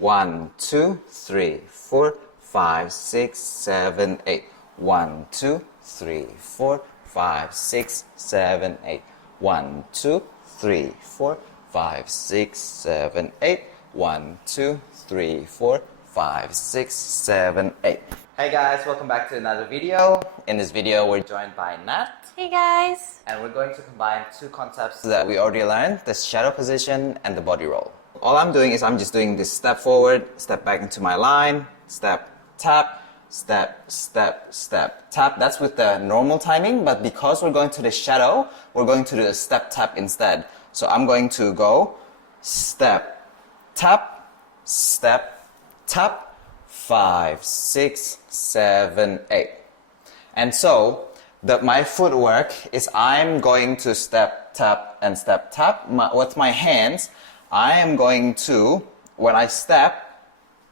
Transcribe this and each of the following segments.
1, 2, 3, 4, 5, 6, 7, 8. 1, 2, 3, 4, 5, 6, 7, 8. 1, 2, 3, 4, 5, 6, 7, 8. 1, 2, 3, 4, 5, 6, 7, 8. Hey guys, welcome back to another video. In this video, we're joined by Nat. Hey guys! And we're going to combine two concepts that we already learned, the shadow position and the body roll. All I'm doing is I'm just doing this step forward, step back into my line, step, tap, step, step, step, tap. That's with the normal timing, but because we're going to the shadow, we're going to do the step tap instead. So I'm going to go step, tap, step, tap, 5, 6, 7, 8. And so, my footwork is I'm going to step, tap, and step, tap. With my hands, I am going to, when I step,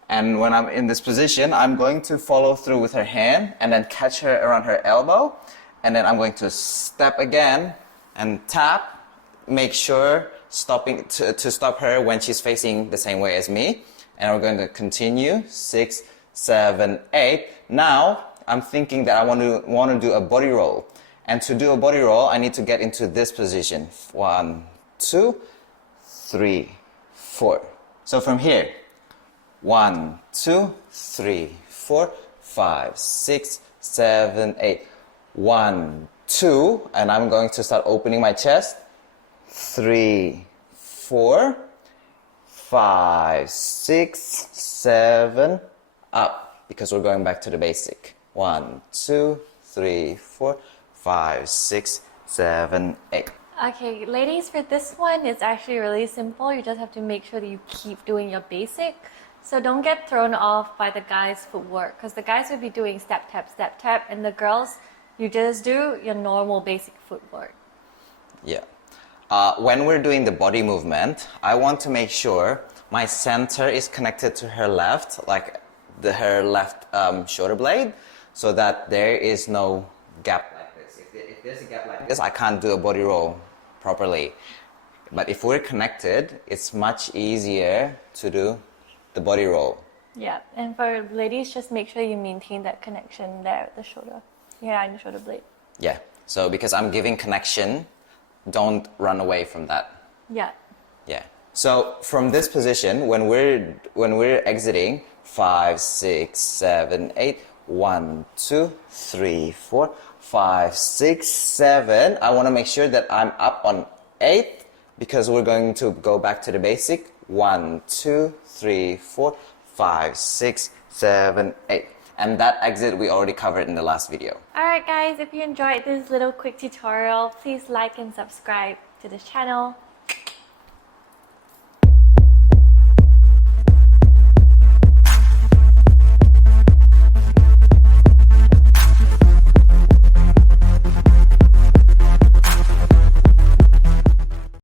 and when I'm in this position, I'm going to follow through with her hand, and then catch her around her elbow, and then I'm going to step again, and tap, make sure to stop her when she's facing the same way as me. And we're going to continue, 6, 7, 8. Now, I'm thinking that I want to do a body roll. And to do a body roll, I need to get into this position. 1, 2, 3, 4. So from here, 1, 2, 3, 4, 5, 6, 7, 8. 1, 2, and I'm going to start opening my chest. 3, 4, 5, 6, 7, up, because we're going back to the basic. 1, 2, 3, 4, 5, 6, 7, 8. Okay, ladies, for this one, it's actually really simple. You just have to make sure that you keep doing your basic. So don't get thrown off by the guys' footwork, because the guys will be doing step, tap, and the girls, you just do your normal basic footwork. Yeah. When we're doing the body movement, I want to make sure my center is connected to her left, like her left shoulder blade, so that there is no gap like this. If there's a gap like this, I can't do a body roll properly. But if we're connected, it's much easier to do the body roll. Yeah, and for ladies, just make sure you maintain that connection there at the shoulder. Yeah, in the shoulder blade. Yeah, so because I'm giving connection, don't run away from that. Yeah. Yeah. So from this position, when we're exiting, 5, 6, 7, 8, 1, 2, 3, 4, 5, 6, 7. I want to make sure that I'm up on 8 because we're going to go back to the basic. 1, 2, 3, 4, 5, 6, 7, 8. And that exit we already covered in the last video. Alright guys, if you enjoyed this little quick tutorial, please like and subscribe to this channel.